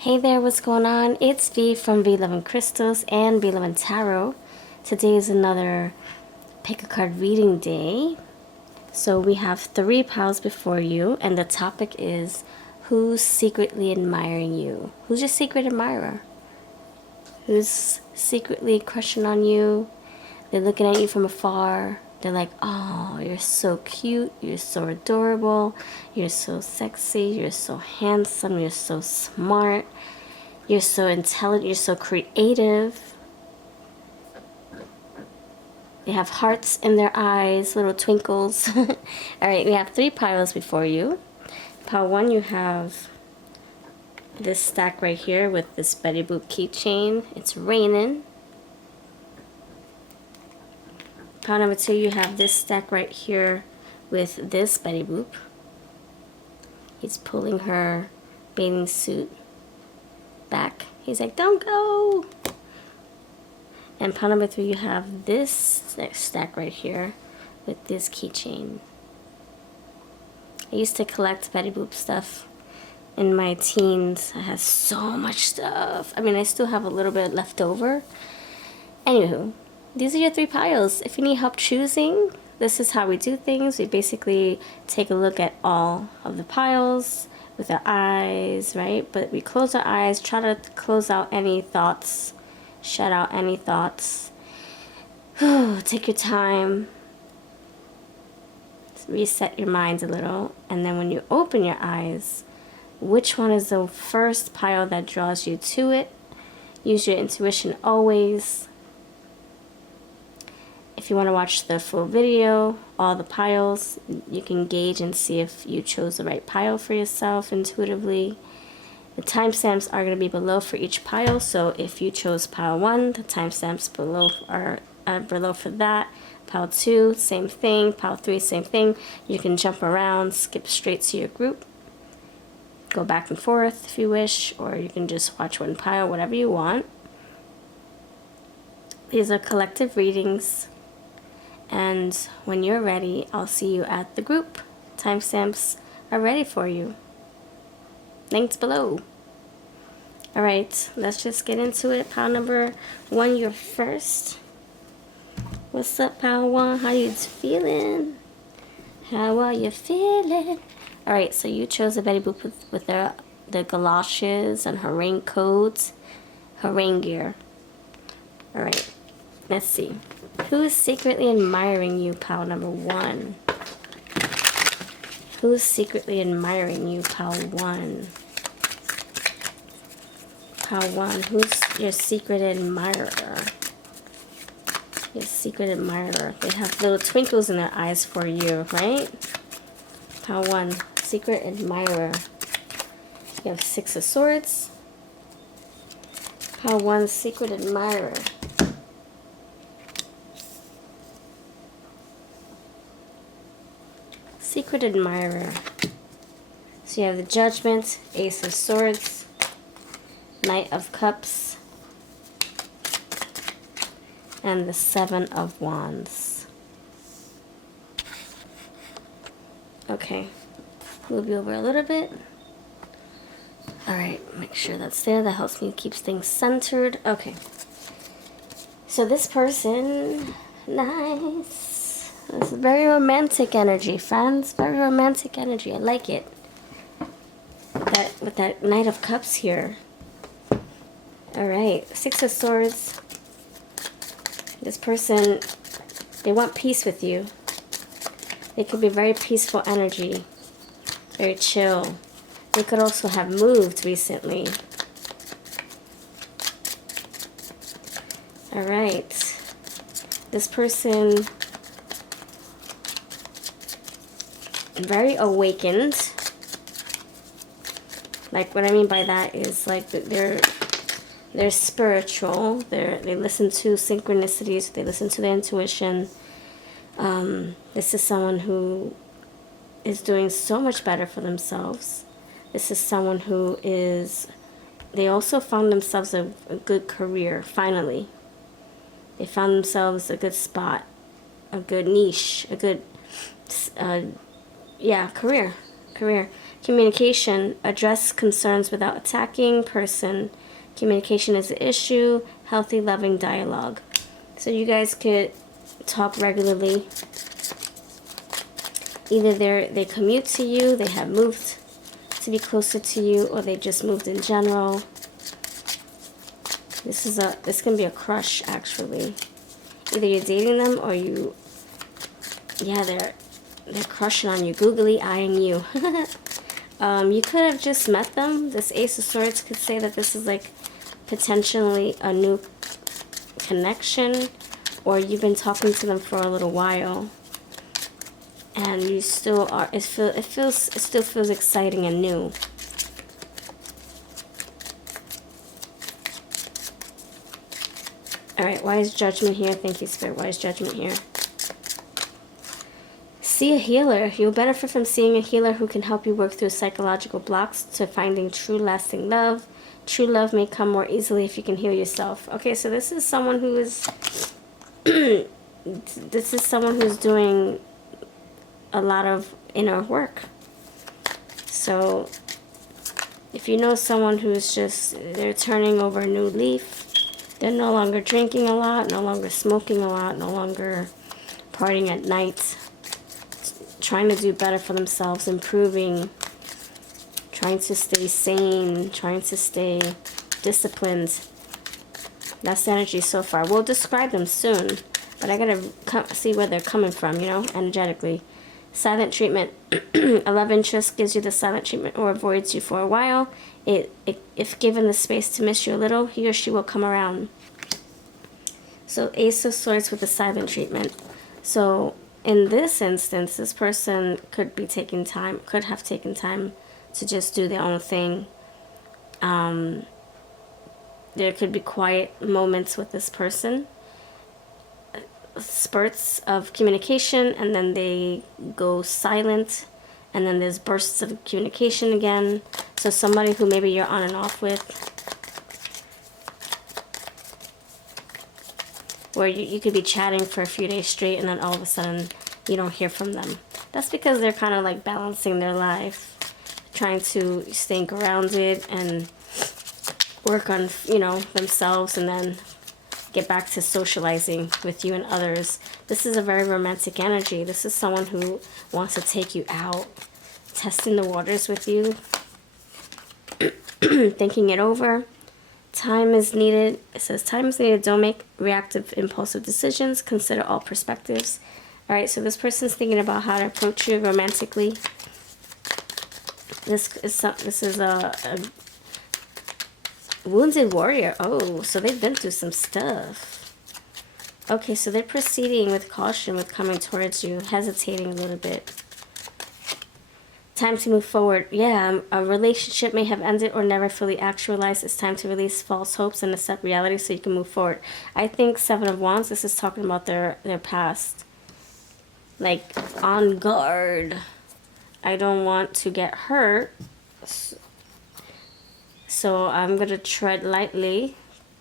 Hey there, what's going on? It's V from VLoveCrystals and VLoveTarot. Today is another pick a card reading day. So we have 3 piles before you, and the topic is who's secretly admiring you? Who's your secret admirer? Who's secretly crushing on you? They're looking at you from afar. They're like, oh, you're so cute, you're so adorable, you're so sexy, you're so handsome, you're so smart, you're so intelligent, you're so creative. They have hearts in their eyes, little twinkles. Alright, we have 3 piles before you. Pile 1, you have this stack right here with this Betty Boop keychain. It's raining. Pile number 2, you have this stack right here with this Betty Boop. He's pulling her bathing suit back. He's like, don't go! And pile number 3, you have this stack right here with this keychain. I used to collect Betty Boop stuff in my teens. I had so much stuff. I mean, I still have a little bit left over. Anywho, these are your 3 piles. If you need help choosing, this is how we do things. We basically take a look at all of the piles with our eyes, right? But we close our eyes, try to close out any thoughts, shut out any thoughts. Take your time. Reset your mind a little. And then when you open your eyes, which one is the first pile that draws you to it? Use your intuition always. If you want to watch the full video, all the piles, you can gauge and see if you chose the right pile for yourself intuitively. The timestamps are going to be below for each pile, so if you chose pile 1, the timestamps below are below for that. Pile 2, same thing. Pile 3, same thing. You can jump around, skip straight to your group, go back and forth if you wish, or you can just watch one pile, whatever you want. These are collective readings. And when you're ready, I'll see you at the group. Timestamps are ready for you. Links below. Alright, let's just get into it. Pile number 1, you're first. What's up, pile 1? How you feeling? How are you feeling? Alright, so you chose a Betty Boop with the galoshes and her raincoat, her rain gear. Alright, let's see. Who is secretly admiring you, pile number 1? Who's secretly admiring you, pile 1? Pile 1, who's your secret admirer? Your secret admirer. They have little twinkles in their eyes for you, right? Pile 1, secret admirer. You have 6 of Swords. Pile 1, secret admirer. Secret admirer. So you have the Judgment, Ace of Swords, Knight of Cups, and the 7 of Wands. Okay, move you over a little bit. Alright, make sure that's there. That helps me keep things centered. Okay. So this person, nice. This is very romantic energy, friends. Very romantic energy. I like it. With that Knight of Cups here. Alright, 6 of Swords. This person, they want peace with you. They could be very peaceful energy. Very chill. They could also have moved recently. Alright. This person, very awakened. Like, what I mean by that is, like, they're spiritual. They listen to synchronicities. They listen to their intuition. This is someone who is doing so much better for themselves. This is someone who is, they also found themselves a good career, finally. They found themselves a good spot, a good niche, a good, yeah, career. career. Communication, address concerns without attacking. Person, communication is the issue. Healthy, loving dialogue. So you guys could talk regularly. Either they commute to you, they have moved to be closer to you, or they just moved in general. This can be a crush, actually. Either you're dating them or you, yeah, they're crushing on you, googly eyeing you. You could have just met them. This Ace of Swords could say that this is like potentially a new connection, or you've been talking to them for a little while, and you still are. It still feels exciting and new. All right, why is Judgment here? Thank you, Spirit. Why is Judgment here? See a healer. You'll benefit from seeing a healer who can help you work through psychological blocks to finding true lasting love. True love may come more easily if you can heal yourself. Okay, so this is someone who is this is someone who's doing a lot of inner work. So if you know someone who's just, they're turning over a new leaf, they're no longer drinking a lot, no longer smoking a lot, no longer partying at night, trying to do better for themselves, improving, trying to stay sane, trying to stay disciplined. That's the energy so far. We'll describe them soon, but I gotta see where they're coming from, you know, energetically. Silent treatment. A love interest gives you the silent treatment or avoids you for a while. If given the space to miss you a little, he or she will come around. So Ace of Swords with the silent treatment. So in this instance, this person could have taken time to just do their own thing. There could be quiet moments with this person, spurts of communication, and then they go silent, and then there's bursts of communication again. So somebody who maybe you're on and off with, where you could be chatting for a few days straight, and then all of a sudden you don't hear from them. That's because they're kind of like balancing their life, trying to stay grounded and work on, you know, themselves, and then get back to socializing with you and others. This is a very romantic energy. This is someone who wants to take you out, testing the waters with you, thinking it over. Time is needed. It says time is needed. Don't make reactive, impulsive decisions. Consider all perspectives. All right, so this person's thinking about how to approach you romantically. This is a wounded warrior. Oh, so they've been through some stuff. Okay, so they're proceeding with caution with coming towards you, hesitating a little bit. Time to move forward. Yeah, a relationship may have ended or never fully actualized. It's time to release false hopes and accept reality so you can move forward. I think Seven of Wands, this is talking about their past. Like, on guard. I don't want to get hurt. So I'm going to tread lightly,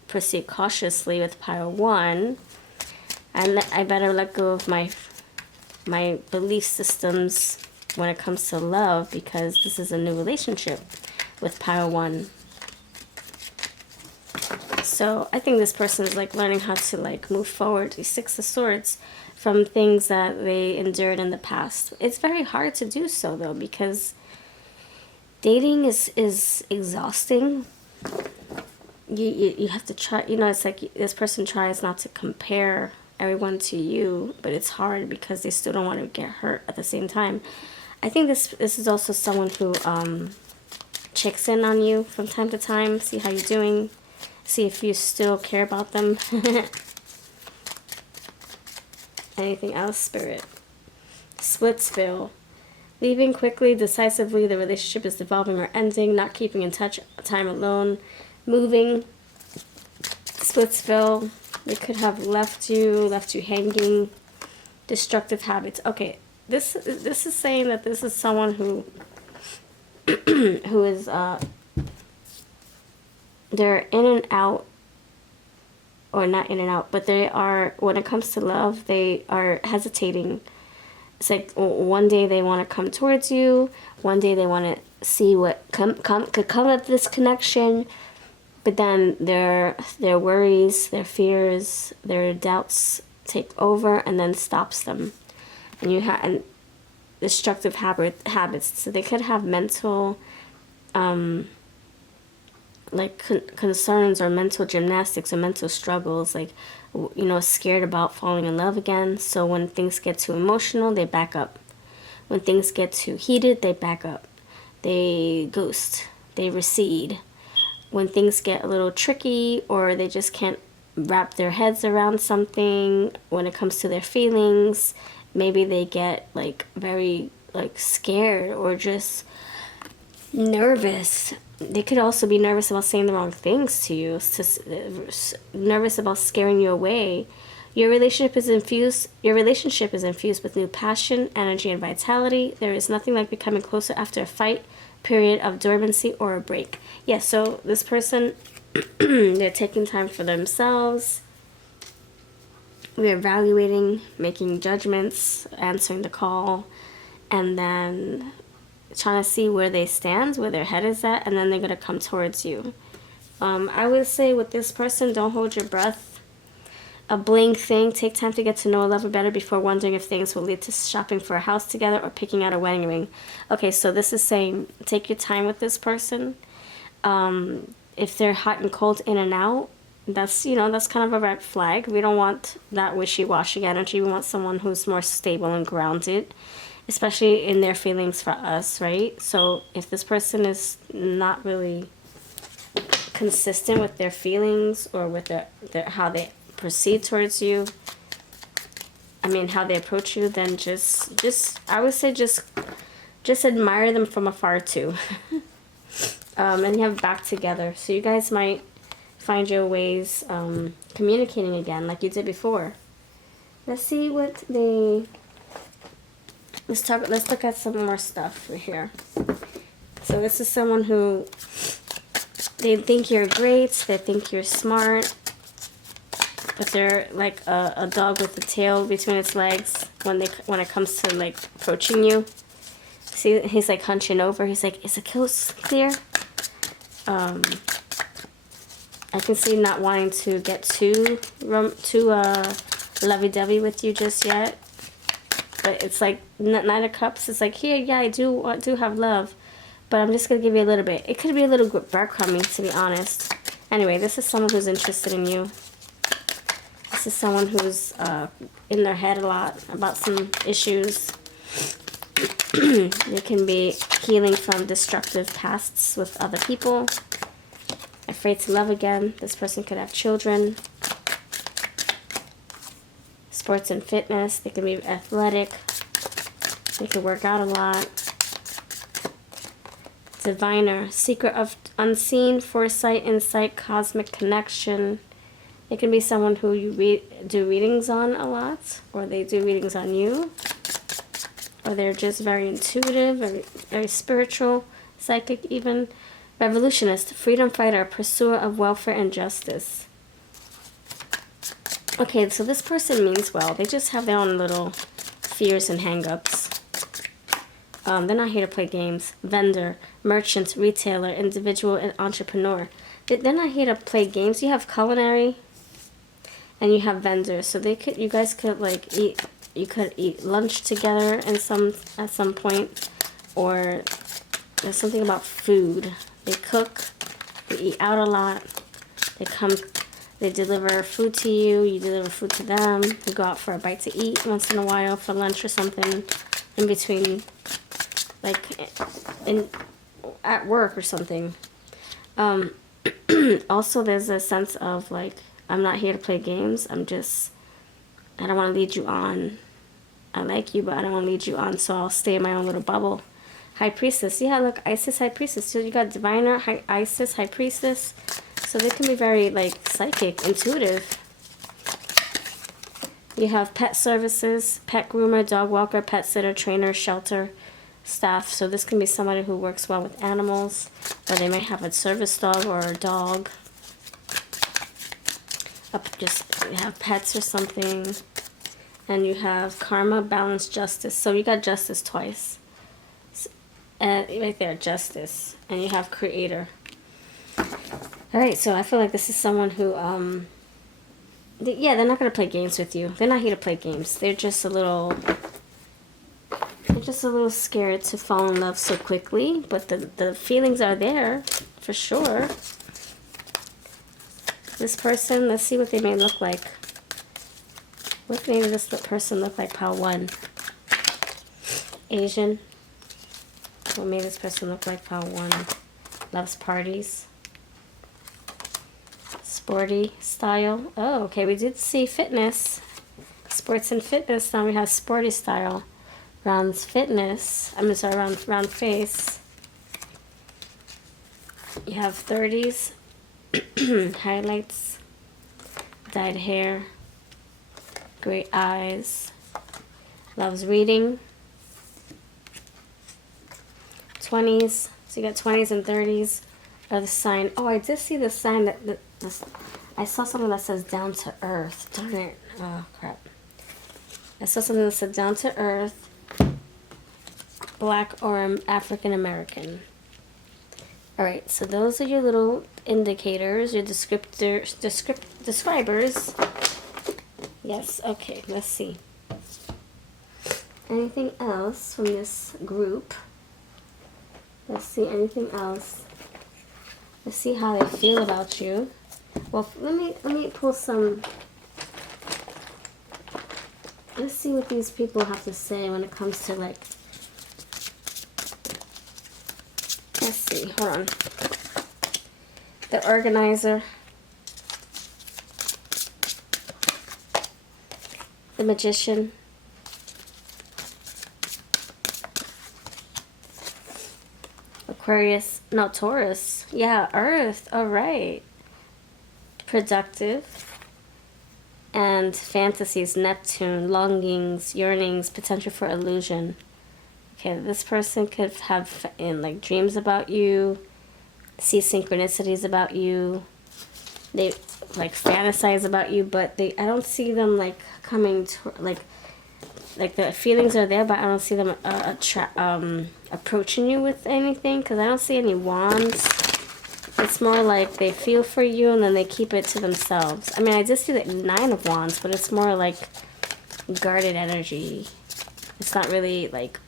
proceed cautiously with pile 1. And I better let go of my belief systems when it comes to love, because this is a new relationship with pile 1. So I think this person is like learning how to like move forward, the Six of Swords, from things that they endured in the past. It's very hard to do so though, because dating is exhausting. You have to try, you know, it's like this person tries not to compare everyone to you, but it's hard because they still don't want to get hurt at the same time. I think this is also someone who checks in on you from time to time, see how you're doing, see if you still care about them. Anything else, Spirit? Splitsville. Leaving quickly, decisively, the relationship is devolving or ending, not keeping in touch, time alone, moving. Splitsville, they could have left you hanging. Destructive habits. Okay, this is saying that this is someone who who is they're in and out, or not in and out, but they are, when it comes to love, they are hesitating. It's like one day they want to come towards you, one day they want to see what could come of this connection, but then their worries, their fears, their doubts take over and then stops them. And you have destructive habits. So they could have mental concerns or mental gymnastics or mental struggles, like, you know, scared about falling in love again. So when things get too emotional, they back up. When things get too heated, they back up. They ghost. They recede. When things get a little tricky or they just can't wrap their heads around something when it comes to their feelings, maybe they get like very like scared or just nervous. They could also be nervous about saying the wrong things to you, nervous about scaring you away. Your relationship is infused with new passion, energy, and vitality. There is nothing like becoming closer after a fight, period of dormancy, or a break. Yeah, so this person, they're taking time for themselves. They're evaluating, making judgments, answering the call, and then trying to see where they stand, where their head is at, and then they're going to come towards you. I would say with this person, don't hold your breath. A bling thing. Take time to get to know a lover better before wondering if things will lead to shopping for a house together or picking out a wedding ring. Okay, so this is saying take your time with this person. If they're hot and cold in and out, that's, you know, that's kind of a red flag. We don't want that wishy-washy energy. We want someone who's more stable and grounded, especially in their feelings for us, right? So if this person is not really consistent with their feelings or with their how they proceed towards you, how they approach you, then I would say just admire them from afar too. And you have back together, so you guys might find your ways communicating again like you did before. Let's see what they... Let's look at some more stuff right here. So this is someone who, they think you're great, they think you're smart, but they're like a dog with a tail between its legs when it comes to like approaching you. See, he's like hunching over. He's like, is the coast clear? I can see not wanting to get too lovey-dovey with you just yet. But it's like Knight of Cups. It's like, here, yeah, I do have love, but I'm just gonna give you a little bit. It could be a little breadcrumbing, to be honest. Anyway, this is someone who's interested in you. This is someone who's in their head a lot about some issues. They can be healing from destructive pasts with other people. Afraid to love again. This person could have children. Sports and fitness. They can be athletic. They can work out a lot. Diviner. Secret of unseen, foresight, insight, cosmic connection. It can be someone who you do readings on a lot, or they do readings on you, or they're just very intuitive, very, very spiritual, psychic even. Revolutionist, freedom fighter, pursuer of welfare and justice. Okay, so this person means well. They just have their own little fears and hang-ups. They're not here to play games. Vendor, merchant, retailer, individual, and entrepreneur. They're not here to play games. You have culinary, and you have vendors. So you guys could like eat. You could eat lunch together at some point, or there's something about food. They cook. They eat out a lot. They deliver food to you. You deliver food to them. You go out for a bite to eat once in a while for lunch or something in between, like at work or something. Also, there's a sense of like, I'm not here to play games. I don't want to lead you on. I like you, but I don't want to lead you on, so I'll stay in my own little bubble. High Priestess. Yeah, look, Isis, High Priestess. So you got Diviner, Isis, High Priestess. So they can be very, like, psychic, intuitive. You have pet services, pet groomer, dog walker, pet sitter, trainer, shelter, staff. So this can be somebody who works well with animals, or they may have a service dog or a dog. Just have pets or something. And you have karma, balance, justice. So you got justice twice. Right there, justice. And you have creator. Alright, so I feel like this is someone who, yeah, they're not going to play games with you. They're not here to play games. They're just a little scared to fall in love so quickly. But the feelings are there, for sure. This person, let's see what they may look like. What may this person look like? Pile 1. Asian. What may this person look like? Pile 1. Loves parties. Sporty style. Oh, okay, we did see fitness. Sports and fitness. Now we have sporty style. Round fitness. I'm sorry, round face. You have 30s. Highlights. Dyed hair. Great eyes. Loves reading. 20s. So you got 20s and 30s are the sign. Oh, I did see the sign that I saw something that says down to earth. Darn it. Oh, crap. I saw something that said down to earth, black or African American. Alright, so those are your little indicators, your describers. Yes, okay, let's see. Anything else from this group? Let's see, anything else? Let's see how they feel about you. Well, let me pull some. Let's see what these people have to say when it comes to, like, let's see, hold on. The organizer. The magician. Aquarius, no, Taurus. Yeah, Earth, all right. Productive. And fantasies, Neptune, longings, yearnings, potential for illusion. Okay, this person could have like dreams about you, see synchronicities about you. They like fantasize about you, but I don't see them like coming to like the feelings are there, but I don't see them approaching you with anything, because I don't see any wands. It's more like they feel for you and then they keep it to themselves. I mean, I just see the 9 of Wands, but it's more like guarded energy. It's not really like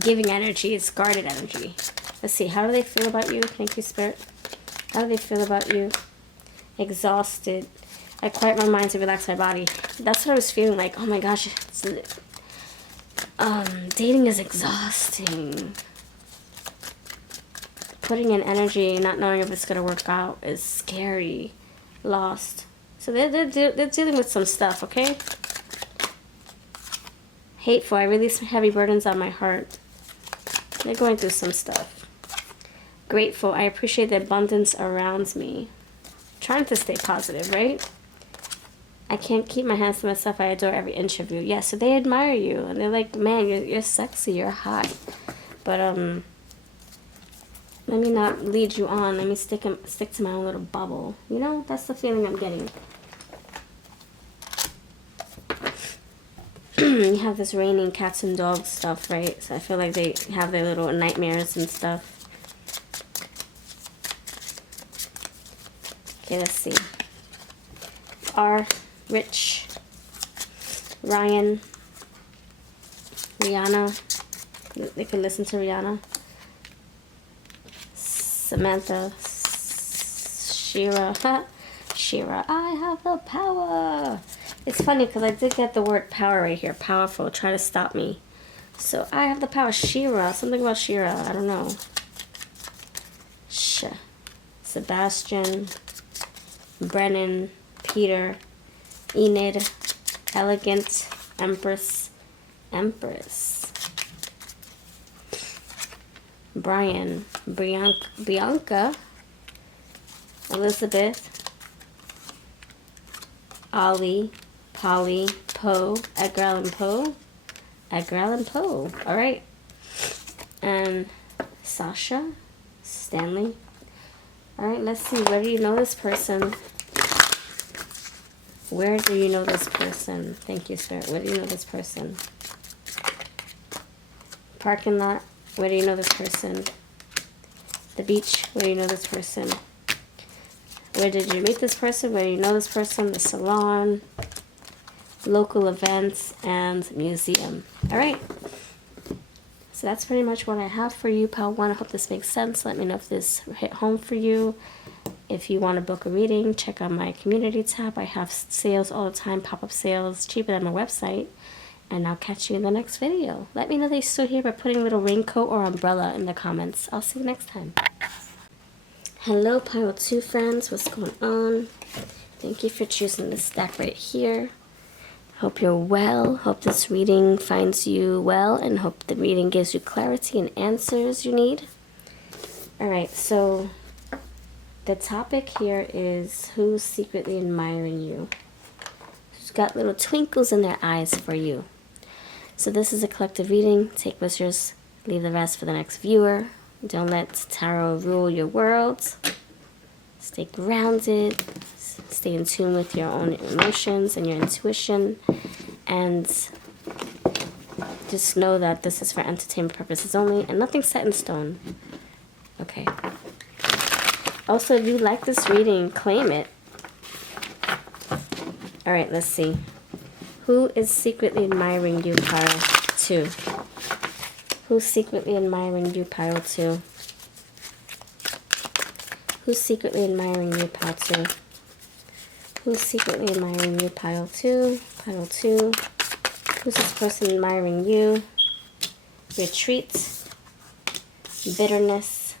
giving energy, it's guarded energy. Let's see, how do they feel about you? Thank you, Spirit. How do they feel about you? Exhausted. I quiet my mind to relax my body. That's what I was feeling like. Oh my gosh, dating is exhausting. Putting in energy, not knowing if it's gonna work out, is scary. Lost. So they're dealing with some stuff, okay? Hateful. I release heavy burdens on my heart. They're going through some stuff. Grateful. I appreciate the abundance around me. Trying to stay positive, right? I can't keep my hands to myself. I adore every inch of you. Yeah, so they admire you. And they're like, man, you're sexy. You're hot. But, let me not lead you on. Let me stick to my own little bubble. You know, that's the feeling I'm getting. You have this raining cats and dogs stuff, right? So I feel like they have their little nightmares and stuff. Okay, let's see. R, Rich, Ryan, Rihanna. They can listen to Rihanna. Samantha, Shira, Shira, I have the power. It's funny because I did get the word power right here. Powerful, try to stop me. So I have the power. Shira, something about Shira, I don't know. Sebastian, Brennan, Peter, Enid, Elegant, Empress, Brian, Bianca, Elizabeth, Ollie, Polly, Poe, Edgar Allan Poe, all right, and Sasha, Stanley. All right, let's see, where do you know this person? Where do you know this person? Thank you, Spirit. Where do you know this person? Parking lot. Where do you know this person? The beach. Where do you know this person? Where did you meet this person? Where do you know this person? The salon. Local events and museum. All right. So that's pretty much what I have for you, Pile 1. I hope this makes sense. Let me know if this hit home for you. If you want to book a reading, check out my community tab. I have sales all the time, pop-up sales, cheaper than my website. And I'll catch you in the next video. Let me know that you're still here by putting a little raincoat or umbrella in the comments. I'll see you next time. Hello, Pile 2 friends. What's going on? Thank you for choosing this stack right here. Hope you're well. Hope this reading finds you well, and hope the reading gives you clarity and answers you need. All right, so the topic here is who's secretly admiring you? Who's got little twinkles in their eyes for you? So this is a collective reading. Take what's yours, leave the rest for the next viewer. Don't let tarot rule your world. Stay grounded. Stay in tune with your own emotions and your intuition, and just know that this is for entertainment purposes only and nothing set in stone. Okay. Also, if you like this reading, claim it. All right, let's see. Who is secretly admiring you, Pile 2? Who's secretly admiring you, Pile 2? Who's secretly admiring you, Pile 2? Who's secretly admiring you, Pile 2? Pile 2. Who's this person admiring you? Retreat. Bitterness.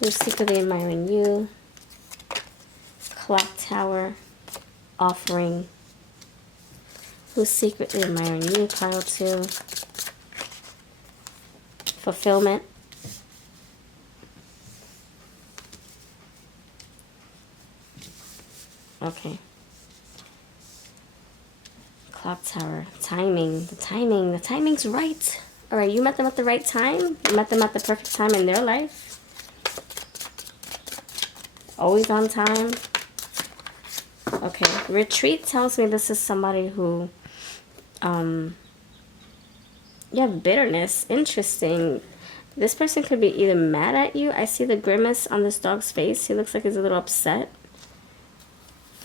Who's secretly admiring you? Clock Tower. Offering. Who's secretly admiring you, Pile 2? Fulfillment. Okay. Clock Tower. Timing. The timing's right. All right, you met them at the right time. You met them at the perfect time in their life. Always on time. Okay. Retreat tells me this is somebody who, you have bitterness. Interesting. This person could be either mad at you. I see the grimace on this dog's face. He looks like he's a little upset.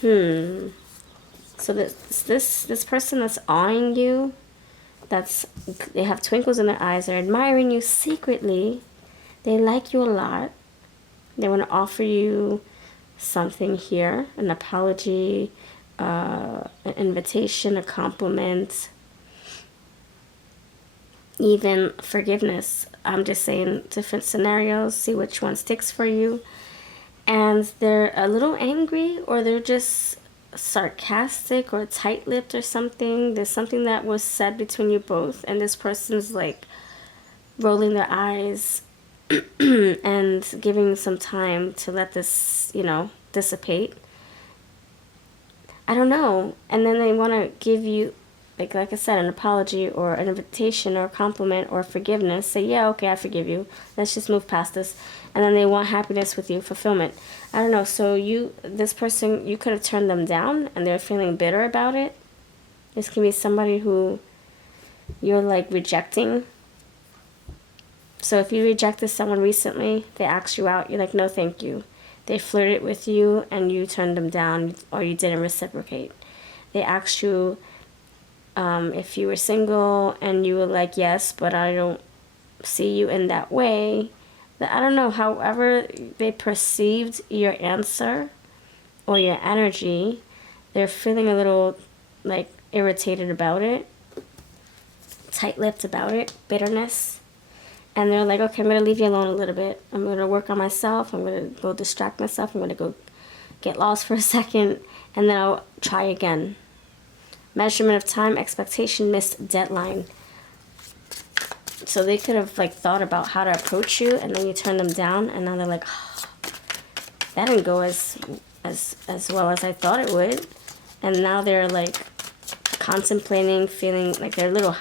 So this person that's eyeing you, they have twinkles in their eyes, they're admiring you secretly, they like you a lot, they want to offer you something here, an apology, an invitation, a compliment, even forgiveness. I'm just saying different scenarios, see which one sticks for you. And they're a little angry, or they're just sarcastic or tight-lipped or something. There's something that was said between you both, and this person's like rolling their eyes and giving some time to let this, dissipate. I don't know. And then they want to give you, like I said, an apology or an invitation or a compliment or forgiveness. Say, yeah, okay, I forgive you. Let's just move past this. And then they want happiness with you, fulfillment. I don't know. So this person, you could have turned them down and they're feeling bitter about it. This can be somebody who you're like rejecting. So if you rejected someone recently, they asked you out, you're like, no, thank you. They flirted with you and you turned them down, or you didn't reciprocate. They asked you if you were single, and you were like, yes, but I don't see you in that way. I don't know, however they perceived your answer or your energy, they're feeling a little like irritated about it, tight-lipped about it, bitterness. And they're like, okay, I'm going to leave you alone a little bit. I'm going to work on myself. I'm going to go distract myself. I'm going to go get lost for a second, and then I'll try again. Measurement of time, expectation, missed deadline. So they could have like thought about how to approach you, and then you turn them down, and now they're like, oh, that didn't go as well as I thought it would. And now they're like contemplating, feeling like they're a little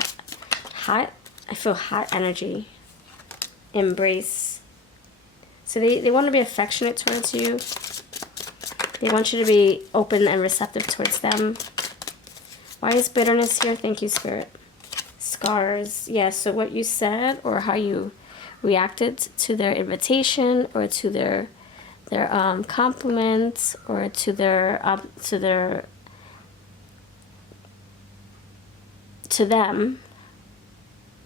hot. I feel hot energy. Embrace. So they want to be affectionate towards you. They want you to be open and receptive towards them. Why is bitterness here? Thank you, Spirit. Scars. Yeah, so what you said or how you reacted to their invitation or to their compliments or to them,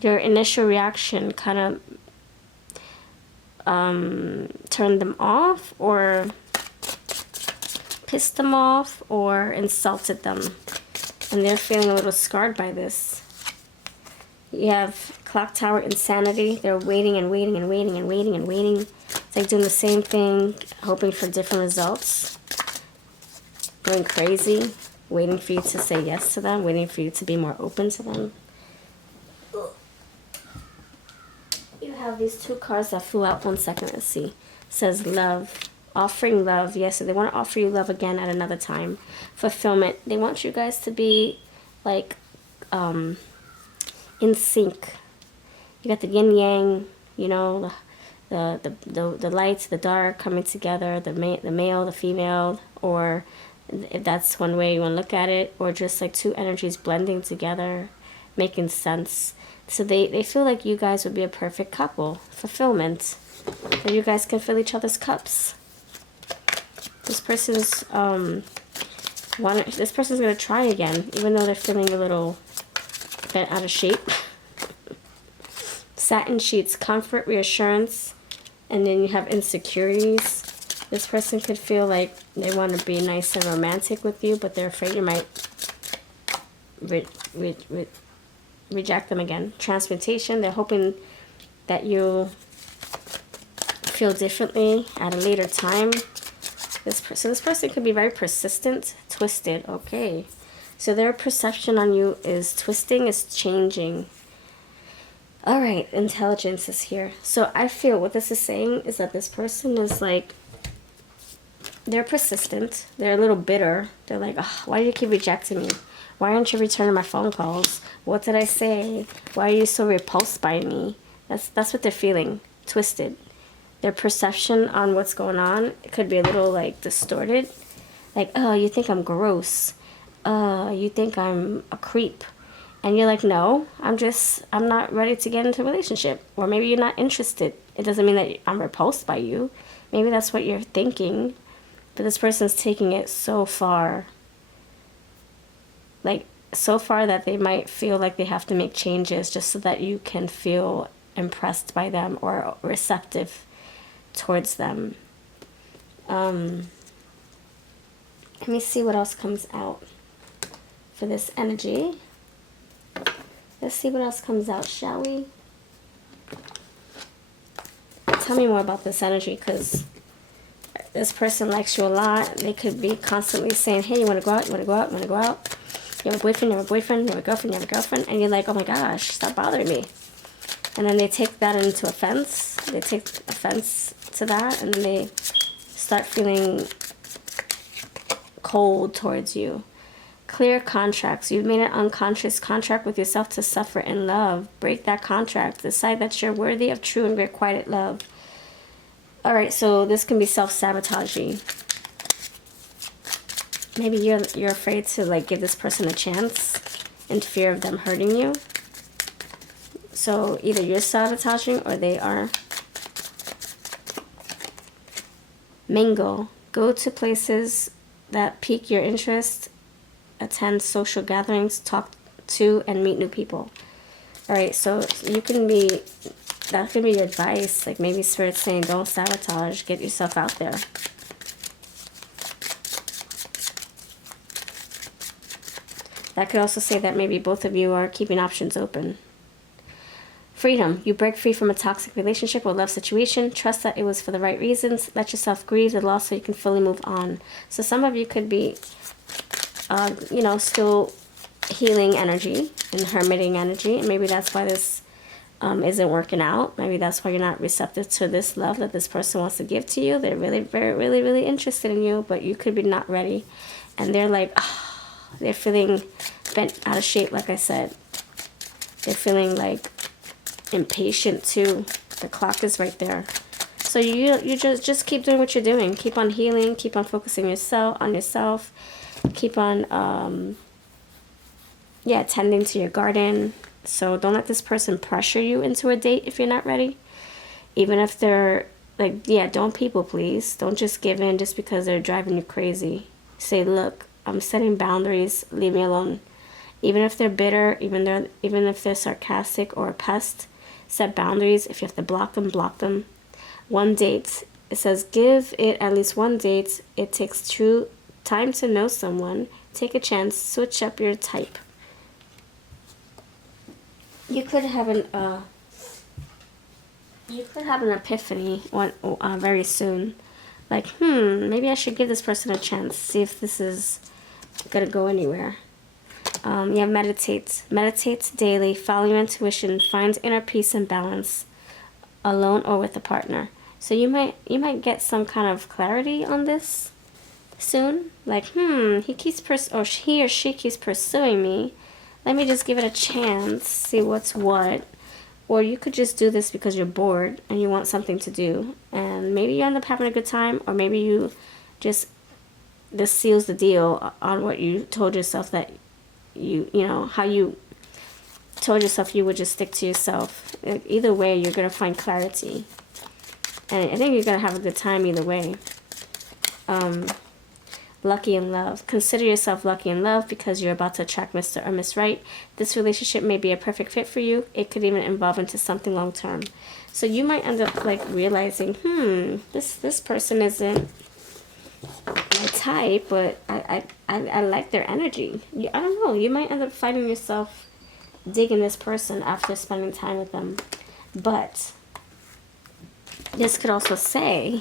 your initial reaction kind of turned them off or pissed them off or insulted them, and they're feeling a little scarred by this. You have clock tower insanity. They're waiting and waiting and waiting and waiting and waiting. It's like doing the same thing, hoping for different results, going crazy, waiting for you to say yes to them, waiting for you to be more open to them. You have these two cards that flew out. 1 second, let's see. It says love, offering love. Yes, so they want to offer you love again at another time. Fulfillment. They want you guys to be like in sync. You got the yin yang, you know, the light, the dark coming together, the male, the female, or if that's one way you want to look at it, or just like two energies blending together, making sense. So they feel like you guys would be a perfect couple. Fulfillment. That you guys can fill each other's cups. This person's this person's gonna try again, even though they're feeling a little bent out of shape. Satin sheets, comfort, reassurance, and then you have insecurities. This person could feel like they want to be nice and romantic with you, but they're afraid you might reject them again. Transmutation, they're hoping that you'll feel differently at a later time. This person could be very persistent, twisted. Okay, so their perception on you is twisting, is changing. All right, intelligence is here. So I feel what this is saying is that this person is like, they're persistent. They're a little bitter. They're like, oh, why do you keep rejecting me? Why aren't you returning my phone calls? What did I say? Why are you so repulsed by me? That's what they're feeling, twisted. Their perception on what's going on could be a little like distorted. Like, oh, you think I'm gross. You think I'm a creep. And you're like, no, I'm not ready to get into a relationship. Or maybe you're not interested. It doesn't mean that I'm repulsed by you. Maybe that's what you're thinking. But this person's taking it so far. Like, so far that they might feel like they have to make changes just so that you can feel impressed by them or receptive towards them. Let me see what else comes out for this energy. Let's see what else comes out, shall we? Tell me more about this energy, because this person likes you a lot. They could be constantly saying, hey, you want to go out? You want to go out? You want to go out? You have a boyfriend? You have a boyfriend? You have a girlfriend? You have a girlfriend? And you're like, oh my gosh, stop bothering me. And then they take that into offense. They take offense to that, and then they start feeling cold towards you. Clear contracts. You've made an unconscious contract with yourself to suffer in love. Break that contract. Decide that you're worthy of true and requited love. Alright, so this can be self-sabotaging. Maybe you're afraid to like give this person a chance in fear of them hurting you. So either you're sabotaging or they are. Mingle. Go to places that pique your interest. Attend social gatherings, talk to and meet new people. Alright, so you can be, that could be your advice. Like maybe Spirit's saying don't sabotage, get yourself out there. That could also say that maybe both of you are keeping options open. Freedom. You break free from a toxic relationship or love situation. Trust that it was for the right reasons. Let yourself grieve the loss so you can fully move on. So some of you could be you know, still healing energy and hermiting energy, and maybe that's why this isn't working out. Maybe that's why you're not receptive to this love that this person wants to give to you. They're really interested in you, but you could be not ready, and they're like, oh, they're feeling bent out of shape. Like I said, they're feeling like impatient too. The clock is right there. So you just keep doing what you're doing. Keep on healing. Keep on focusing on yourself. Keep on tending to your garden. So don't let this person pressure you into a date if you're not ready. Even if they're like, yeah, don't people please. Don't just give in just because they're driving you crazy. Say, look, I'm setting boundaries. Leave me alone. Even if they're bitter, even if they're sarcastic or a pest, set boundaries. If you have to block them, block them. One date. It says give it at least one date. It takes true time to know someone. Take a chance. Switch up your type. You could have an epiphany very soon. Like, maybe I should give this person a chance. See if this is gonna go anywhere. Meditate. Meditate daily. Follow your intuition. Find inner peace and balance, alone or with a partner. So you might get some kind of clarity on this soon. Like, he or she keeps pursuing me. Let me just give it a chance. See what's what. Or you could just do this because you're bored and you want something to do. And maybe you end up having a good time, or maybe you just, this seals the deal on what you told yourself that how you told yourself you would just stick to yourself. Either way, you're going to find clarity. And I think you're going to have a good time either way. Lucky in love. Consider yourself lucky in love because you're about to attract Mr. or Miss Right. This relationship may be a perfect fit for you. It could even evolve into something long term. So you might end up like realizing, this person isn't my type, but I like their energy. I don't know. You might end up finding yourself digging this person after spending time with them. But this could also say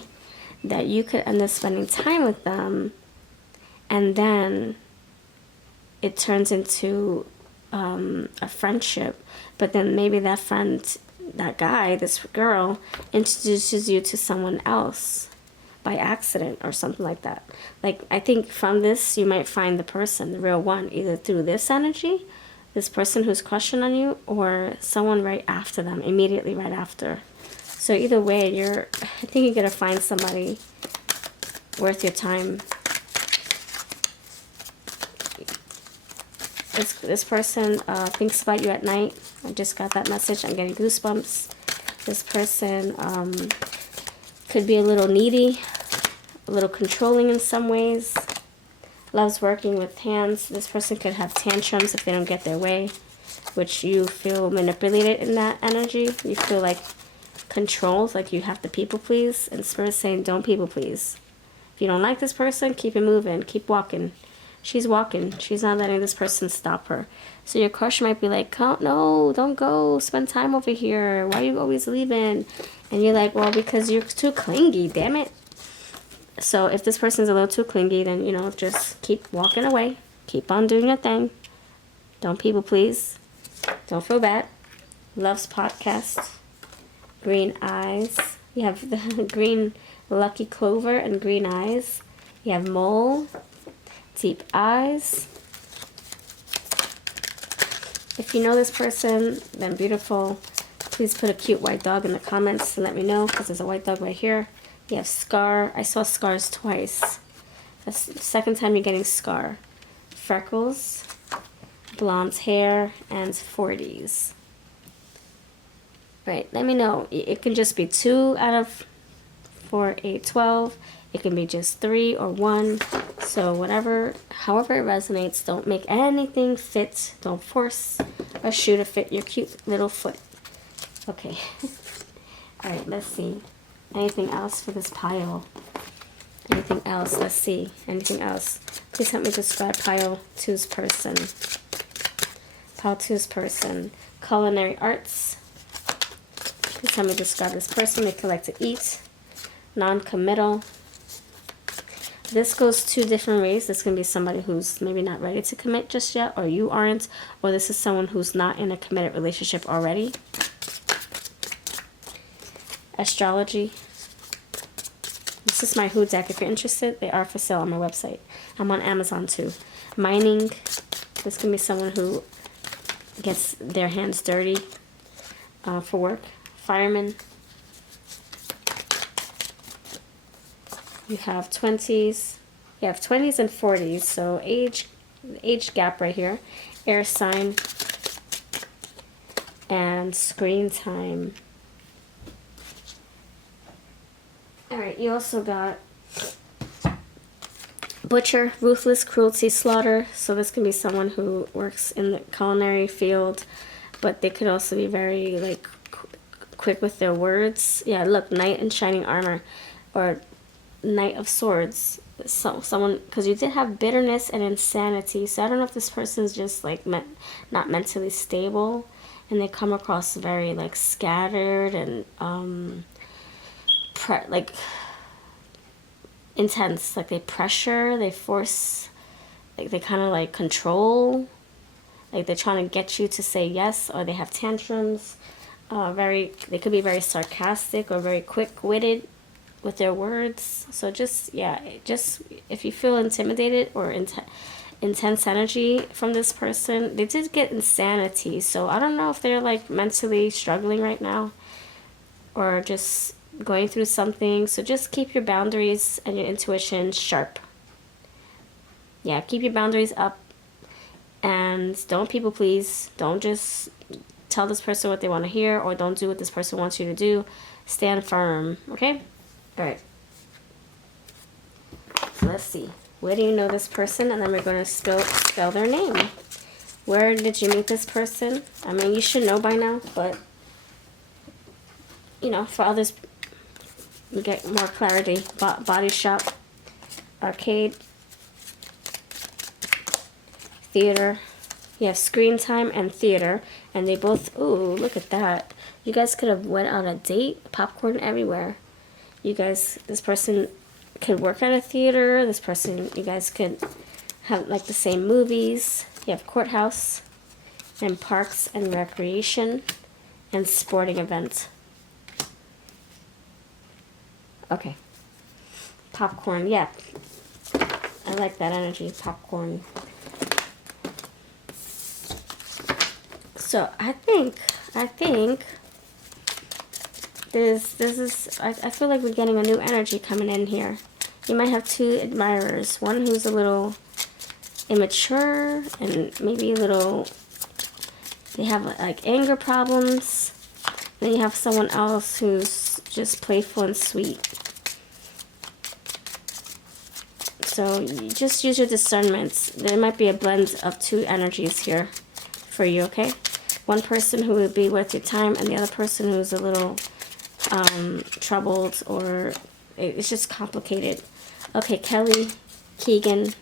that you could end up spending time with them, and then it turns into a friendship. But then maybe that friend, that guy, this girl, introduces you to someone else by accident or something like that. Like, I think from this, you might find the person, the real one, either through this energy, this person who's crushing on you, or someone right after them, immediately right after. So either way, I think you're going to find somebody worth your time. This person thinks about you at night. I just got that message. I'm getting goosebumps. This person could be a little needy, a little controlling in some ways. Loves working with hands. This person could have tantrums if they don't get their way, which you feel manipulated in that energy. You feel like controlled, like you have to people please. And Spirit's saying, don't people please. If you don't like this person, keep it moving. Keep walking. She's walking. She's not letting this person stop her. So your crush might be like, no, don't go. Spend time over here. Why are you always leaving? And you're like, well, because you're too clingy, damn it. So if this person's a little too clingy, then, just keep walking away. Keep on doing your thing. Don't people please. Don't feel bad. Loves podcast. Green eyes. You have the green lucky clover and green eyes. You have mole. Deep eyes. If you know this person, then beautiful. Please put a cute white dog in the comments and let me know, because there's a white dog right here. You have scar. I saw scars twice. That's the second time you're getting scar. Freckles, blonde hair, and 40s. Right, let me know. It can just be 2 out of 4, 8, 12. It can be just 3 or 1. So however it resonates, don't make anything fit. Don't force a shoe to fit your cute little foot. Okay. All right, let's see. Anything else for this pile? Anything else? Let's see. Anything else? Please help me describe pile 2's person. Pile 2's person. Culinary arts. Please help me describe this person. They collect to eat. Non-committal. This goes 2 different ways. This can be somebody who's maybe not ready to commit just yet, or you aren't, or this is someone who's not in a committed relationship already. Astrology. This is my Who deck. If you're interested, they are for sale on my website. I'm on Amazon too. Mining. This can be someone who gets their hands dirty for work. Fireman. You have 20s. You have 20s and 40s. So age gap right here. Air sign. And screen time. Alright, you also got butcher, ruthless, cruelty, slaughter. So this can be someone who works in the culinary field, but they could also be very like quick with their words. Yeah, look, knight in shining armor, or knight of swords. So someone, because you did have bitterness and insanity. So I don't know if this person's just like not mentally stable, and they come across very like scattered and like intense. Like they pressure, they force, like they kind of like control. Like they're trying to get you to say yes, or they have tantrums. They could be very sarcastic or very quick-witted with their words. So just, yeah, just if you feel intimidated or intense energy from this person, they did get insanity. So I don't know if they're like mentally struggling right now or just going through something. So just keep your boundaries and your intuition sharp. Yeah, keep your boundaries up and don't people please. Don't just tell this person what they want to hear, or don't do what this person wants you to do. Stand firm, okay? All right. So let's see. Where do you know this person? And then we're going to spell their name. Where did you meet this person? I mean, you should know by now, but, you know, for others, we get more clarity. Body shop, arcade, theater. You have screen time and theater, and they both, ooh, look at that. You guys could have went on a date, popcorn everywhere. You guys, this person could work at a theater. This person, you guys could have like the same movies. You have courthouse and parks and recreation and sporting events. Okay. Popcorn, yeah. I like that energy, popcorn. So I think this is, I feel like we're getting a new energy coming in here. You might have two admirers. One who's a little immature and maybe a little, they have like anger problems. Then you have someone else who's just playful and sweet. So you just use your discernments. There might be a blend of two energies here for you, okay? One person who will be worth your time, and the other person who's a little troubled, or it's just complicated. Okay, Kelly, Keegan,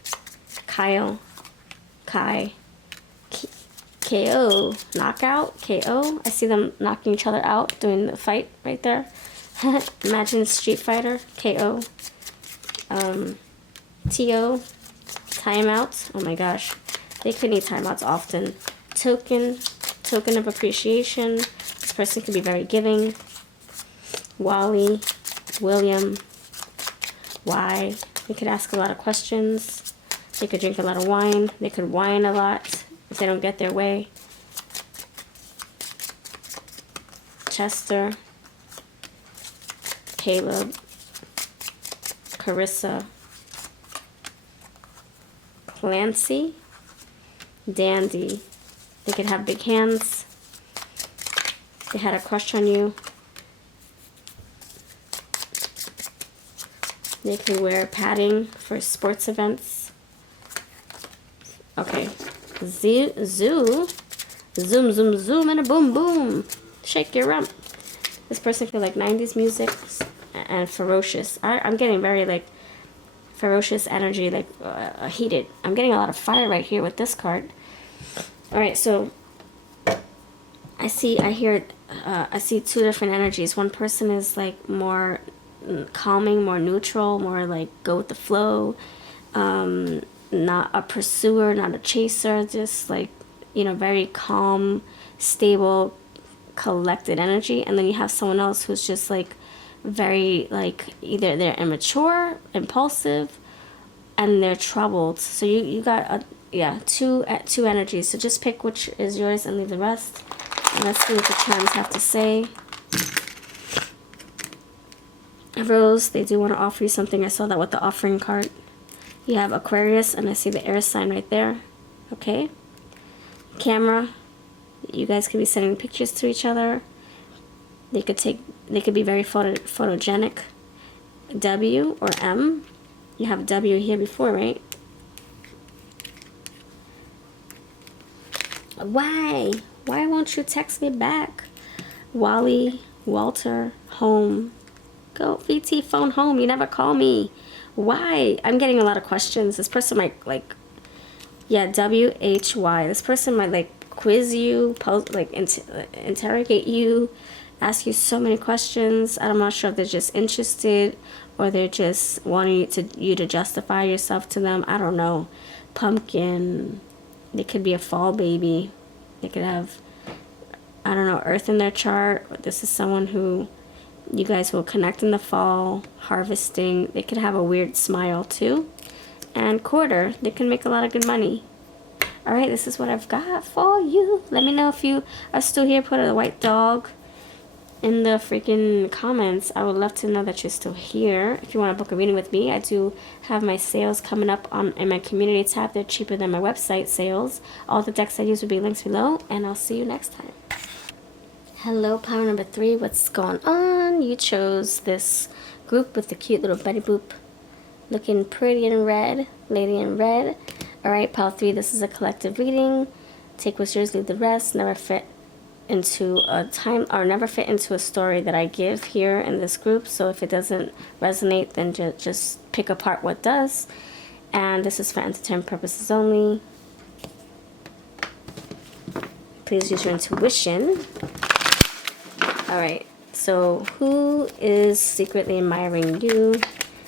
Kyle, Kai, KO, knockout, KO. I see them knocking each other out, doing the fight right there. Imagine Street Fighter, KO. TO, timeout. Oh my gosh, they could need timeouts often. Token of appreciation. This person could be very giving. Wally, William, why? They could ask a lot of questions. They could drink a lot of wine. They could whine a lot if they don't get their way. Chester, Caleb, Carissa, Clancy, Dandy. They could have big hands. They had a crush on you. They could wear padding for sports events. Okay. Zoom, zoom, zoom, and a boom, boom. Shake your rump. This person could like 90s music and ferocious. I'm getting very like ferocious energy, like heated. I'm getting a lot of fire right here with this card. All right, so I see two different energies. One person is like more calming, more neutral, more like go with the flow, not a pursuer, not a chaser, just like, you know, very calm, stable, collected energy. And then you have someone else who's just like very like either they're immature, impulsive, and they're troubled. So you got two energies. So just pick which is yours and leave the rest. And let's see what the charms have to say. Rose, they do want to offer you something. I saw that with the offering card. You have Aquarius, and I see the air sign right there. Okay. Camera. You guys could be sending pictures to each other. They could be very photogenic. W or M. You have W here before, right? Why? Why won't you text me back? Wally, Walter, home. Go, VT, phone home. You never call me. Why? I'm getting a lot of questions. This person might, like, yeah, WHY. This person might, like, quiz you, interrogate you, ask you so many questions. I'm not sure if they're just interested or they're just wanting you to justify yourself to them. I don't know. Pumpkin. They could be a fall baby. They could have, I don't know, earth in their chart. This is someone who you guys will connect in the fall, harvesting. They could have a weird smile too. And quarter, they can make a lot of good money. All right, this is what I've got for you. Let me know if you are still here. Put a white dog in the freaking comments. I would love to know that you're still here. If you want to book a reading with me, I do have my sales coming up in my community tab. They're cheaper than my website sales. All the decks I use will be links below, and I'll see you next time. Hello, power number 3. What's going on? You chose this group with the cute little Betty Boop looking pretty in red, lady in red. All right, pile 3, this is a collective reading. Take what's yours, leave the rest. Never fit into a story that I give here in this group. So if it doesn't resonate, then just pick apart what does. And this is for entertainment purposes only. Please use your intuition. All right, so who is secretly admiring you?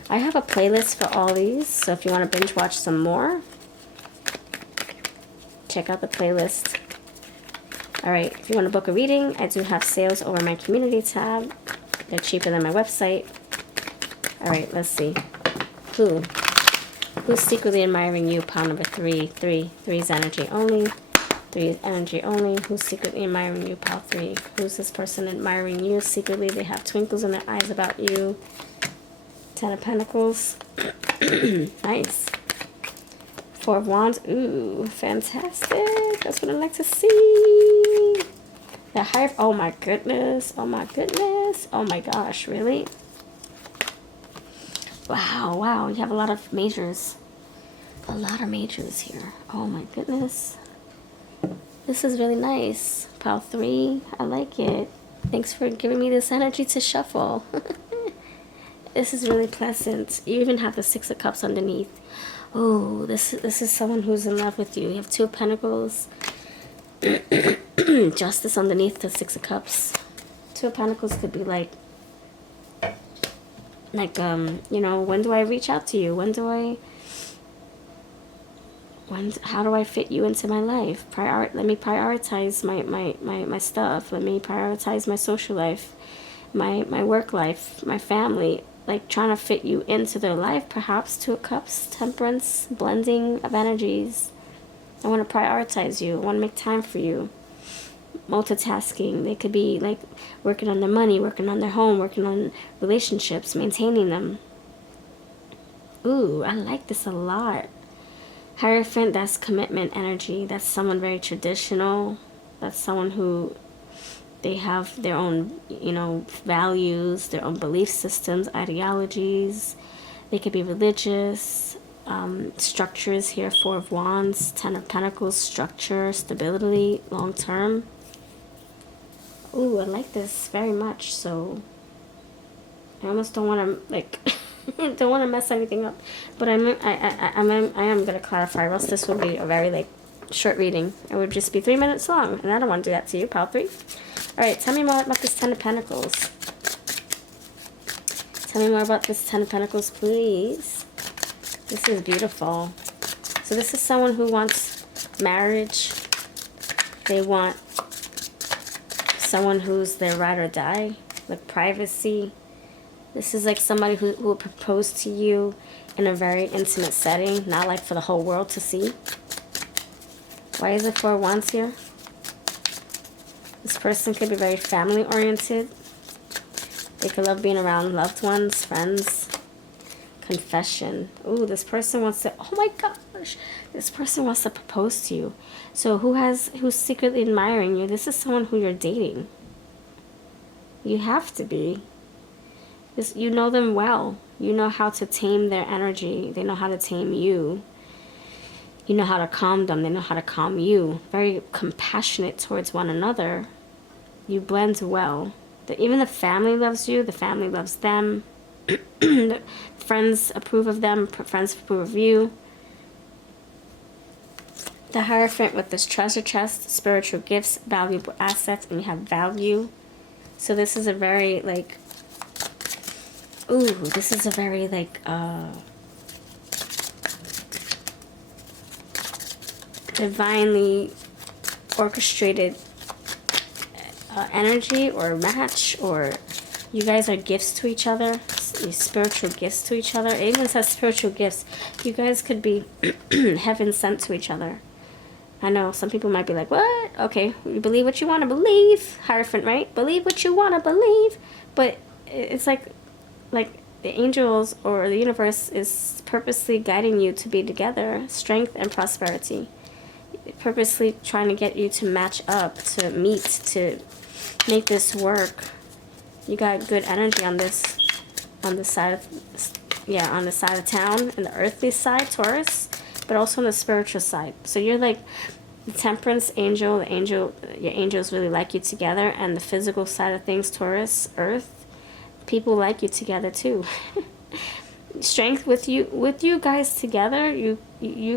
I have a playlist for all these, so if you want to binge watch some more, check out the playlist. All right, if you want to book a reading, I do have sales over my community tab. They're cheaper than my website. All right, let's see. Who's secretly admiring you? Pile number 3. 3 is energy only. 3 is energy only. Who's secretly admiring you? Pile 3. Who's this person admiring you secretly? They have twinkles in their eyes about you. 10 of Pentacles. Nice. 4 of Wands. Ooh, fantastic. That's what I like to see. The high. Oh my goodness. Oh my goodness. Oh my gosh. Really? Wow. Wow. You have a lot of majors. A lot of majors here. Oh my goodness. This is really nice. Pile 3. I like it. Thanks for giving me this energy to shuffle. This is really pleasant. You even have the 6 of Cups underneath. Oh, this is someone who's in love with you. You have 2 of Pentacles. Justice underneath the 6 of Cups. 2 of Pentacles could be like, you know, when do I reach out to you? How do I fit you into my life? Let me prioritize my stuff. Let me prioritize my social life, my work life, my family. Like trying to fit you into their life, perhaps. 2 of Cups, Temperance, blending of energies. I want to prioritize you. I want to make time for you. Multitasking. They could be like working on their money, working on their home, working on relationships, maintaining them. Ooh, I like this a lot. Hierophant, that's commitment energy. That's someone very traditional. That's someone who they have their own, you know, values, their own belief systems, ideologies. They could be religious. Structures here, 4 of Wands, 10 of Pentacles, structure, stability, long term. Ooh, I like this very much. So I almost don't want to don't want to mess anything up. But I am gonna clarify, or else this will be a very short reading. It would just be 3 minutes long, and I don't want to do that to you, pile 3. All right, tell me more about this 10 of Pentacles. Tell me more about this 10 of Pentacles, please. This is beautiful. So this is someone who wants marriage. They want someone who's their ride or die, like privacy. This is like somebody who will propose to you in a very intimate setting, not like for the whole world to see. Why is it 4 of Wands here? This person could be very family oriented. They could love being around loved ones, friends. Confession. Ooh, this person wants to, oh my gosh, this person wants to propose to you. So who's secretly admiring you? This is someone who you're dating. You have to be. You know them well. You know how to tame their energy. They know how to tame you. You know how to calm them. They know how to calm you. Very compassionate towards one another. You blend well. Even the family loves you. The family loves them. Friends approve of them. Friends approve of you. The Hierophant with this treasure chest, spiritual gifts, valuable assets, and you have value. So this is a very, like, ooh, this is a very, like, divinely orchestrated energy or match, or you guys are gifts to each other, spiritual gifts to each other. It even says spiritual gifts. You guys could be heaven sent to each other. I know some people might be like, what? Okay, you believe what you want to believe. Hierophant, right? Believe what you want to believe. But it's like the angels or the universe is purposely guiding you to be together. Strength and prosperity. Purposely trying to get you to match up, to meet, to make this work. You got good energy on this side of, yeah, on the side of town, and the earthly side, Taurus, but also on the spiritual side. So you're like the temperance angel, your angels really like you together, and the physical side of things, Taurus, earth, people like you together too. Strength with you guys together, you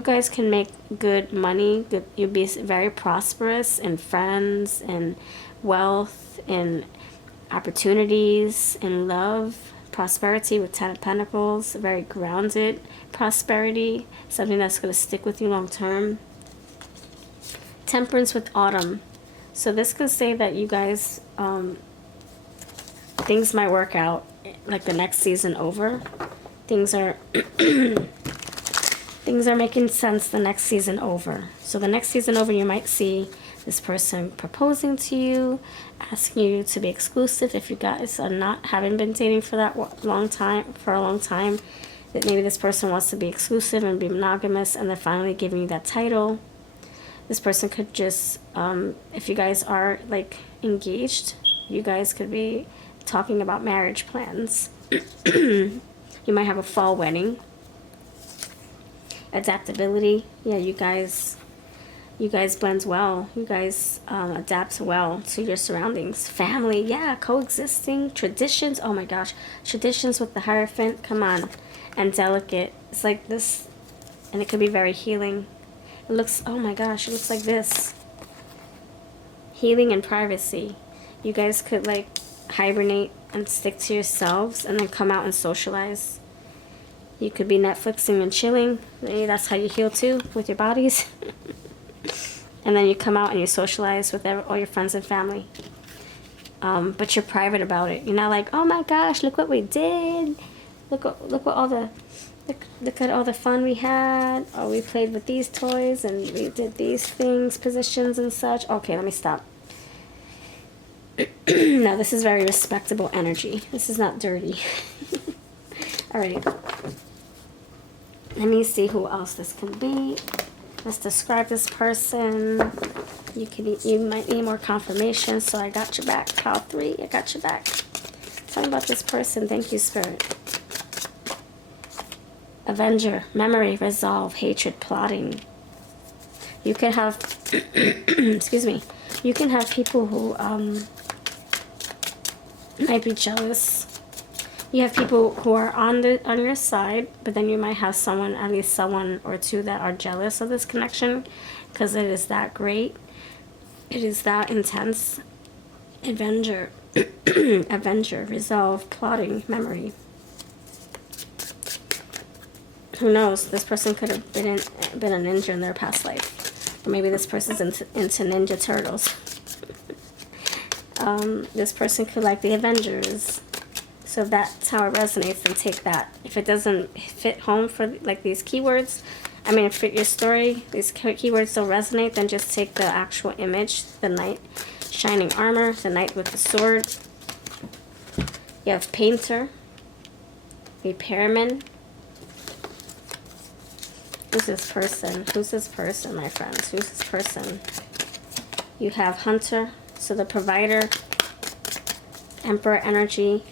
guys can make good money. You'll be very prosperous in friends and wealth and opportunities and love. Prosperity with Ten of Pentacles, very grounded prosperity, something that's going to stick with you long term. Temperance with Autumn. So this could say that you guys, things might work out like the next season over. Things are making sense the next season over. So the next season over, you might see this person proposing to you, asking you to be exclusive. If you guys are haven't been dating for a long time, that maybe this person wants to be exclusive and be monogamous, and they're finally giving you that title. This person could just, if you guys are like engaged, you guys could be talking about marriage plans. You might have a fall wedding. Adaptability. Yeah, you guys blend well. You guys adapt well to your surroundings. Family, yeah, coexisting. Traditions, oh my gosh. Traditions with the Hierophant, come on. And delicate. It's like this, and it could be very healing. It looks, oh my gosh, it looks like this. Healing and privacy. You guys could like hibernate and stick to yourselves and then come out and socialize. You could be Netflixing and chilling. Maybe that's how you heal too, with your bodies. And then you come out and you socialize with all your friends and family. But you're private about it. You're not like, oh my gosh, look what we did. Look at all the fun we had. Oh, we played with these toys and we did these things, positions and such. Okay, let me stop. Now this is very respectable energy. This is not dirty. Alright. Let me see who else this can be. Let's describe this person. You might need more confirmation, so I got your back. Pile 3, I got your back. Tell me about this person. Thank you, Spirit. Avenger, memory, resolve, hatred, plotting. You can have, excuse me, you can have people who might be jealous. You have people who are on your side, but then you might have someone, at least someone or two, that are jealous of this connection because it is that great. It is that intense. Avenger, Avenger, resolve, plotting, memory. Who knows? This person could have been a ninja in their past life, or maybe this person's into Ninja Turtles. This person could like the Avengers. So if that's how it resonates, then take that. If it doesn't fit home for like these keywords, I mean, fit your story, these keywords don't resonate, then just take the actual image, the knight, shining armor, the knight with the sword, You have painter, repairman. Who's this person? Who's this person, my friends? Who's this person? You have hunter, so the provider, emperor energy,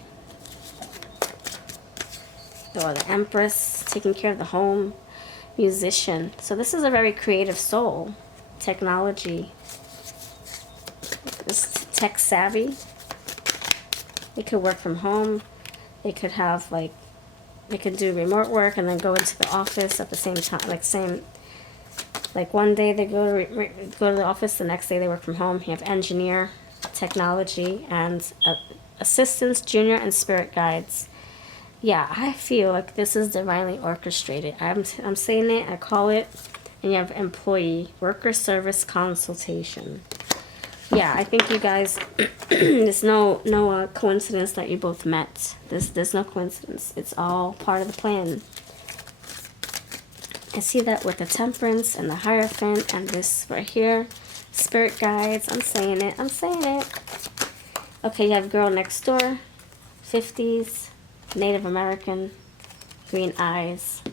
or the empress, taking care of the home, musician. So this is a very creative soul. Technology, this tech savvy. They could work from home. They could have like, they could do remote work and then go into the office at the same time. Like one day they go to the office, the next day they work from home. You have engineer, technology, and assistants, junior, and spirit guides. Yeah, I feel like this is divinely orchestrated. I'm saying it, I call it. And you have employee, worker service consultation. Yeah, I think you guys, there's no coincidence that you both met. There's no coincidence. It's all part of the plan. I see that with the temperance and the hierophant and this right here. Spirit guides. I'm saying it. I'm saying it. Okay, you have girl next door. 50s. Native American. Green eyes.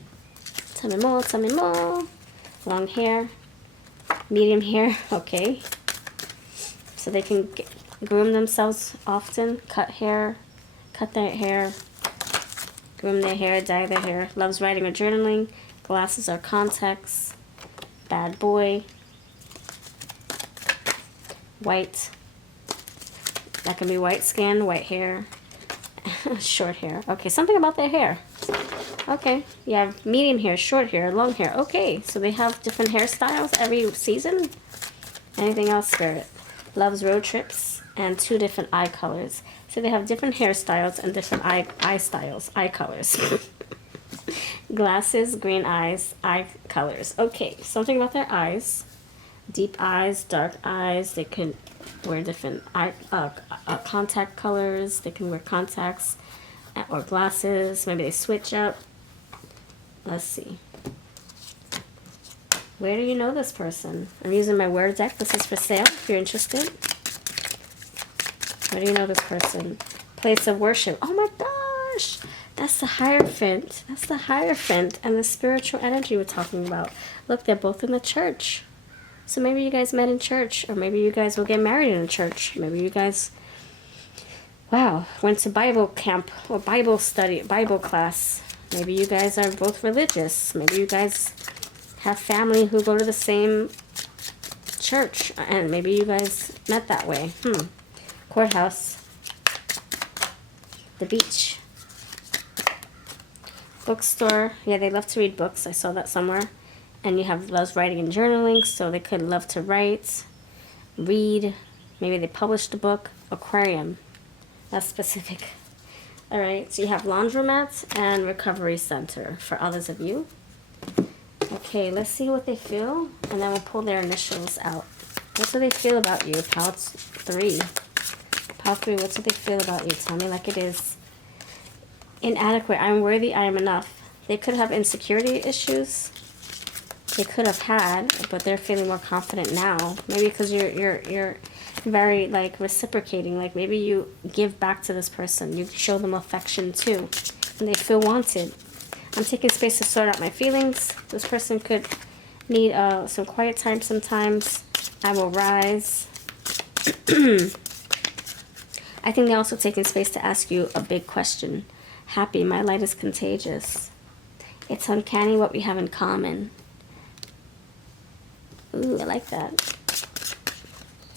Tell me more. Tell me more. Long hair. Medium hair. Okay. So they can groom themselves often. Cut hair. Cut their hair. Groom their hair. Dye their hair. Loves writing or journaling. Glasses or contacts. Bad boy. White. That can be white skin, white hair, short hair. Okay, something about their hair. Okay, you have medium hair, short hair, long hair. Okay, so they have different hairstyles every season. Anything else, Spirit? Loves road trips and 2 different eye colors. So they have different hairstyles and different eye styles, eye colors. Glasses, green eyes, eye colors. Okay, something about their eyes. Deep eyes, dark eyes. They can wear different eye contact colors. They can wear contacts or glasses. Maybe they switch up. Let's see. Where do you know this person? I'm using my word deck. This is for sale if you're interested. Where do you know this person? Place of worship. Oh my gosh! That's the Hierophant. That's the Hierophant and the spiritual energy we're talking about. Look, they're both in the church. So maybe you guys met in church, or maybe you guys will get married in a church. Maybe you guys, wow, went to Bible camp or Bible study, Bible class. Maybe you guys are both religious. Maybe you guys have family who go to the same church, and maybe you guys met that way. Courthouse. The beach. Bookstore. Yeah, they love to read books. I saw that somewhere. And you have loves writing and journaling, so they could love to write, read. Maybe they published a book. Aquarium. That's specific. All right, so you have laundromat and recovery center for others of you. Okay, let's see what they feel, and then we'll pull their initials out. What do they feel about you? Pile 3. Pile 3, what do they feel about you? Tell me like it is. Inadequate. I'm worthy. I am enough. They could have insecurity issues. They could have had, but they're feeling more confident now. Maybe because you're very like reciprocating. Like maybe you give back to this person. You show them affection too, and they feel wanted. I'm taking space to sort out my feelings. This person could need some quiet time sometimes. I will rise. I think they're also taking space to ask you a big question. Happy, my light is contagious. It's uncanny what we have in common. Ooh, I like that.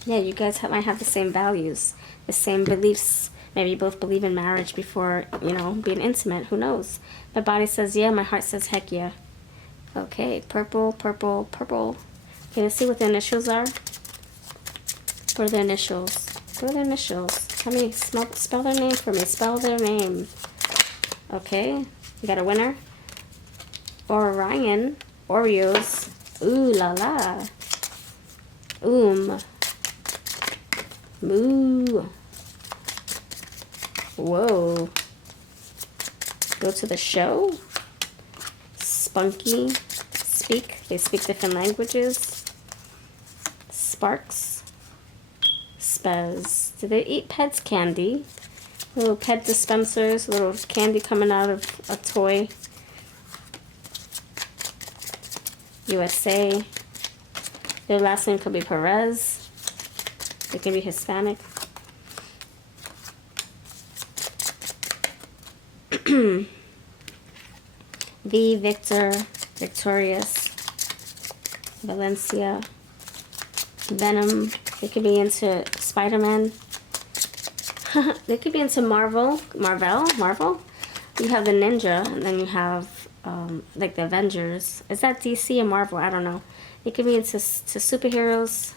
Yeah, you guys might have the same values, the same beliefs. Maybe you both believe in marriage before, you know, being intimate. Who knows? My body says yeah, my heart says heck yeah. Okay, purple, purple, purple. Okay, let's see what the initials are. What are the initials? What are the initials? Tell me, spell their name for me. Spell their name. Okay, you got a winner. Orion, Oreos. Ooh la la. Moo. Whoa. Go to the show. Spunky. Speak. They speak different languages. Sparks. Spez. Do they eat pets candy? Little pet dispensers, little candy coming out of a toy. USA. Their last name could be Perez. It can be Hispanic. V, Victor, Victorious, Valencia, Venom. They could be into Spider-Man. They could be into Marvel. You have the Ninja, and then you have like the Avengers. Is that DC or Marvel? I don't know. They could be into superheroes.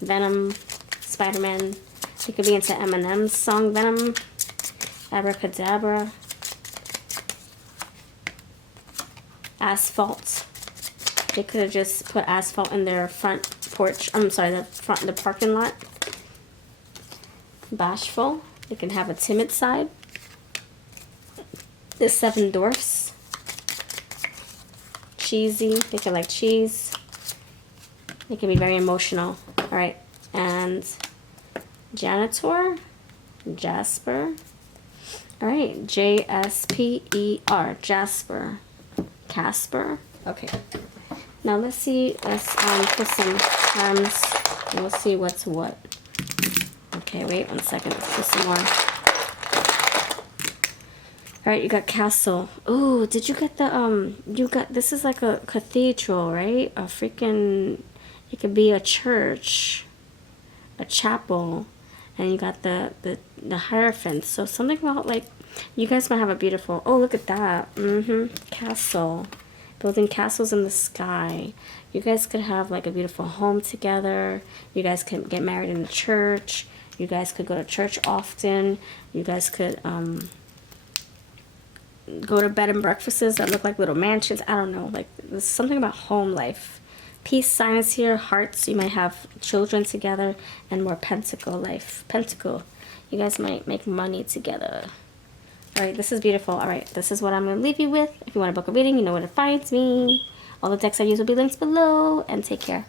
Venom, Spider-Man. They could be into Eminem's song Venom. Abracadabra. Asphalt. They could have just put asphalt in their front porch. I'm sorry, the parking lot. Bashful. They can have a timid side. The Seven Dwarfs. Cheesy. They can like cheese. They can be very emotional. All right, and Janitor. Jasper. All right, Jasper. Jasper. Casper. Okay. Now let's see. Let's put some terms. And we'll see what's what. Okay, wait 1 second. Let's put some more. All right, you got castle. Ooh, did you get the You got, this is like a cathedral, right? A freaking. It could be a church, a chapel, and you got the hierophant. So something about like. You guys might have a beautiful, oh, look at that. Castle. Building castles in the sky. You guys could have like a beautiful home together. You guys could get married in the church. You guys could go to church often. You guys could go to bed and breakfasts that look like little mansions. I don't know. Like, there's something about home life. Peace sign is here. Hearts. You might have children together. And more pentacle life. Pentacle. You guys might make money together. Alright, this is beautiful. Alright, this is what I'm going to leave you with. If you want to book a reading, you know where to find me. All the decks I use will be linked below. And take care.